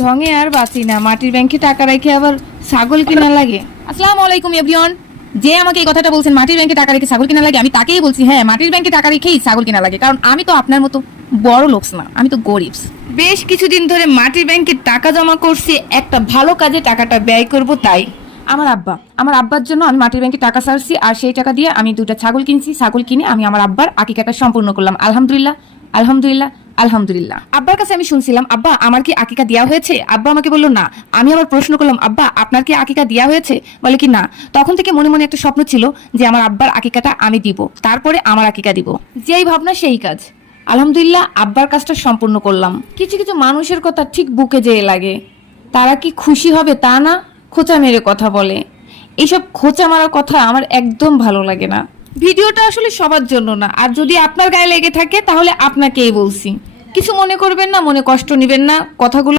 ঢঙে আর বাঁচি না মাটির ব্যাংকে টাকা রেখে আবার ছাগল কিনা লাগে। আসসালামু আলাইকুম এভরিওয়ান। যে আমাকে এই কথাটা বলছেন মাটির ব্যাংকে টাকা রেখে ছাগল কিনা লাগে আমি তাকেই বলছি হ্যাঁ মাটির ব্যাংকে টাকা রেখেই ছাগল কিনা লাগে। কারণ আমি তো আপনার মতো বড় লোকস না আমি তো গরিব। বেশ কিছুদিন ধরে মাটির ব্যাংকে টাকা জমা করছি একটা ভালো কাজে টাকাটা ব্যয় করব তাই। আমার আব্বা আমার আব্বার জন্য আমি মাটির ব্যাংকে টাকা সারছি আর সেই টাকা দিয়ে আমি দুটা ছাগল কিনছি ছাগল কিনে আমি আমার আব্বার আকিকাটা সম্পূর্ণ করলাম। আলহামদুলিল্লাহ আলহামদুলিল্লাহ। আলহামদুলিল্লাহ। আব্বার কাছে আমি শুনছিলাম, আব্বা, আমার কি আকিকা দেওয়া হয়েছে? আব্বা আমাকে বলল, না। আমি আবার প্রশ্ন করলাম, আব্বা, আপনার কি আকিকা দেওয়া হয়েছে? বলে কি, না। তখন থেকে মনে মনে একটা স্বপ্ন ছিল যে, আমার আব্বার আকিকাটা আমি দিব, তারপরে আমার আকিকা দিব। যেই ভাবনা, সেই কাজ। আলহামদুলিল্লাহ, আব্বার কাজটা সম্পূর্ণ করলাম। কিছু কিছু মানুষের কথা ঠিক বুকে যেয়ে লাগে। তারা কি খুশি হবে তা না? খোঁচা মেরে কথা বলে। এইসব খোঁচা মারার কথা আমার একদম ভালো লাগে না। ভিডিওটা আসলে সবার জন্য না। আর যদি আপনার গায়ে লেগে থাকে, তাহলে আপনাকেই বলছি। কিছু মনে করবেন না, মনে কষ্ট নেবেন না। কথাগুলো